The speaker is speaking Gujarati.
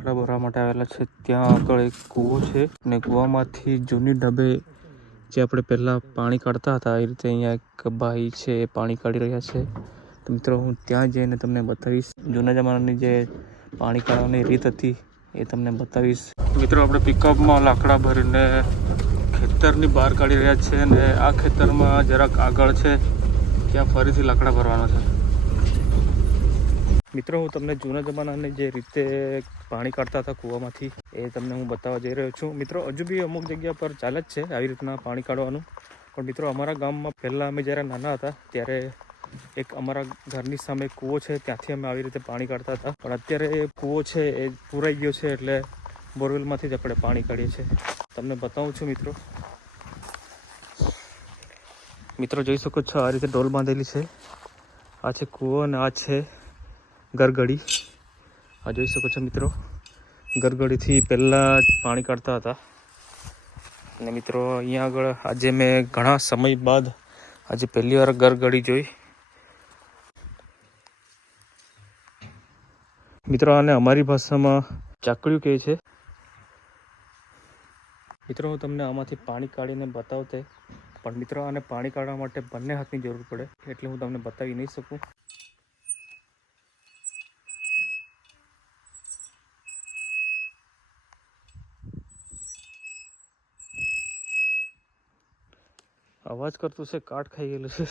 લાકડા ભરવા માટે આવેલા છે। ત્યાં આગળ એક કૂવો છે ને કૂવામાંથી જૂની ઢબે જે આપણે પહેલાં પાણી કાઢતા હતા એ રીતે અહીંયા એક ભાઈ છે એ પાણી કાઢી રહ્યા છે। તો મિત્રો હું ત્યાં જઈને તમને બતાવીશ જૂના જમાનાની જે પાણી કાઢવાની રીત હતી એ તમને બતાવીશ। મિત્રો આપણે પિકઅપમાં લાકડા ભરીને ખેતરની બહાર કાઢી રહ્યા છે અને આ ખેતરમાં જરાક આગળ છે ત્યાં ફરીથી લાકડા ભરવાના છે। મિત્રો હું તમને જૂના જમાનાની જે રીતે પાણી કાઢતા હતા કૂવામાંથી એ તમને હું બતાવવા જઈ રહ્યો છું। મિત્રો હજુ બી અમુક જગ્યા પર ચાલે જ છે આવી રીતના પાણી કાઢવાનું। પણ મિત્રો અમારા ગામમાં પહેલાં અમે જ્યારે નાના હતા ત્યારે એક અમારા ઘરની સામે કૂવો છે ત્યાંથી અમે આવી રીતે પાણી કાઢતા હતા। પણ અત્યારે એ કૂવો છે એ પૂરાઈ ગયો છે એટલે બોરવેલમાંથી જ આપણે પાણી કાઢીએ છીએ। તમને બતાવું છું મિત્રો। મિત્રો જોઈ શકો છો આ રીતે ડોલ બાંધેલી છે। આ છે કૂવો અને આ છે ગરગડી। આ જોઈ શકો છો મિત્રો ગરગડીથી પહેલાં પાણી કાઢતા હતા। અને મિત્રો અહીંયા આગળ આજે મેં ઘણા સમય બાદ આજે પહેલી વાર ગરગડી જોઈ। મિત્રો આને અમારી ભાષામાં ચાકડ્યું કહે છે। મિત્રો હું તમને આમાંથી પાણી કાઢીને બતાવતે પણ મિત્રો આને પાણી કાઢવા માટે બંને હાથની જરૂર પડે એટલે હું તમને બતાવી નહીં શકું। અવાજ કરતું છે કાટ ખાઈ ગયેલું છે।